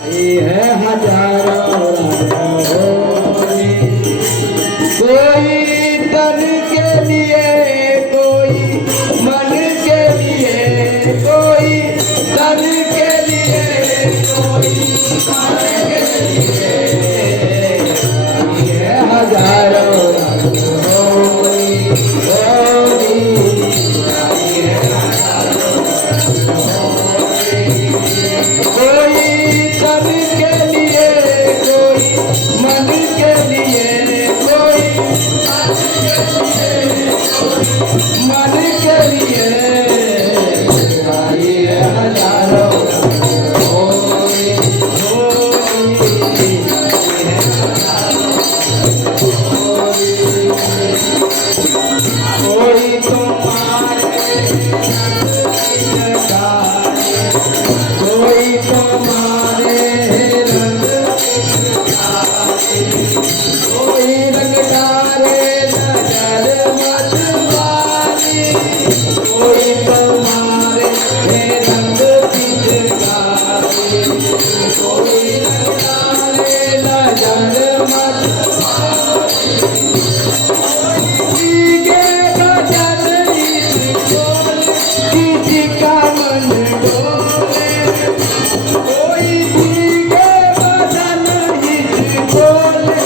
ये है हजारों होली, कोई तन के लिए, कोई मन के लिए, कोई तन के लिए, कोई मन के लिए, ये हजारों होली, होली, ये हजारों होली, कोई तन के लिए, कोई मन के लिए, कोई मन के लिए, आई है हजारों होली, होली, कोई तुम्हारे कोई तुम्हारे रंग कोई रंग डारे नजर मत मारी, कोई तुम्हारे रंग पिचकारी, कोई रंग डारे नजर मत मारी, भीगे गगन डोले, किसी का मन डोले, कोई भीगे बदन डोले,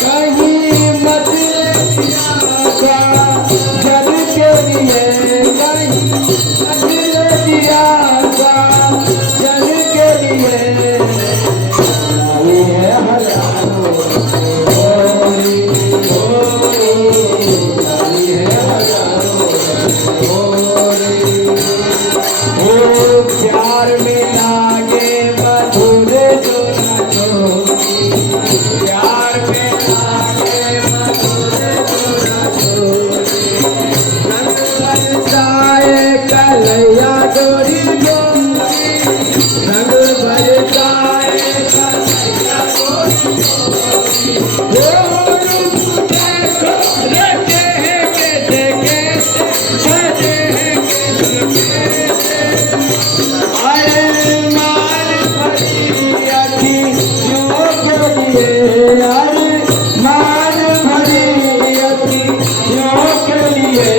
कहीं मत दिया जल के लिए, कहीं मत दिया जल के लिए, आई है हजारों होली, होली, आई है हजारों होली, ओ प्यार में लागे मधुर जो नचोगी, प्यार में लागे मधुर जो नचोगी, रंग बरसाए कलैया डोरी डोरी, रंग बरसाए कलैया डोरी डोरी, ओ रूप देखो रचे हैं कैसे कैसे, सजे हैं कैसे कैसे, अरे मान भरी अखियों के लिए, अरे मान भरी अखियों के लिए,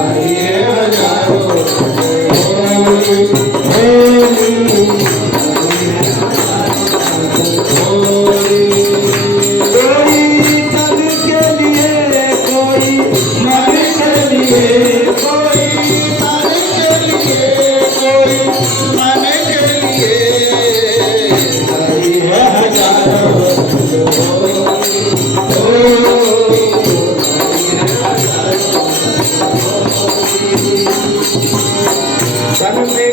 आई है हजारों होली, होली, होली, कोई तन के लिए, कोई मन के लिए, कोई तन के लिए, कोई मन के लिए, आई है हजारों होली, होली, आई है हजारों होली, तन में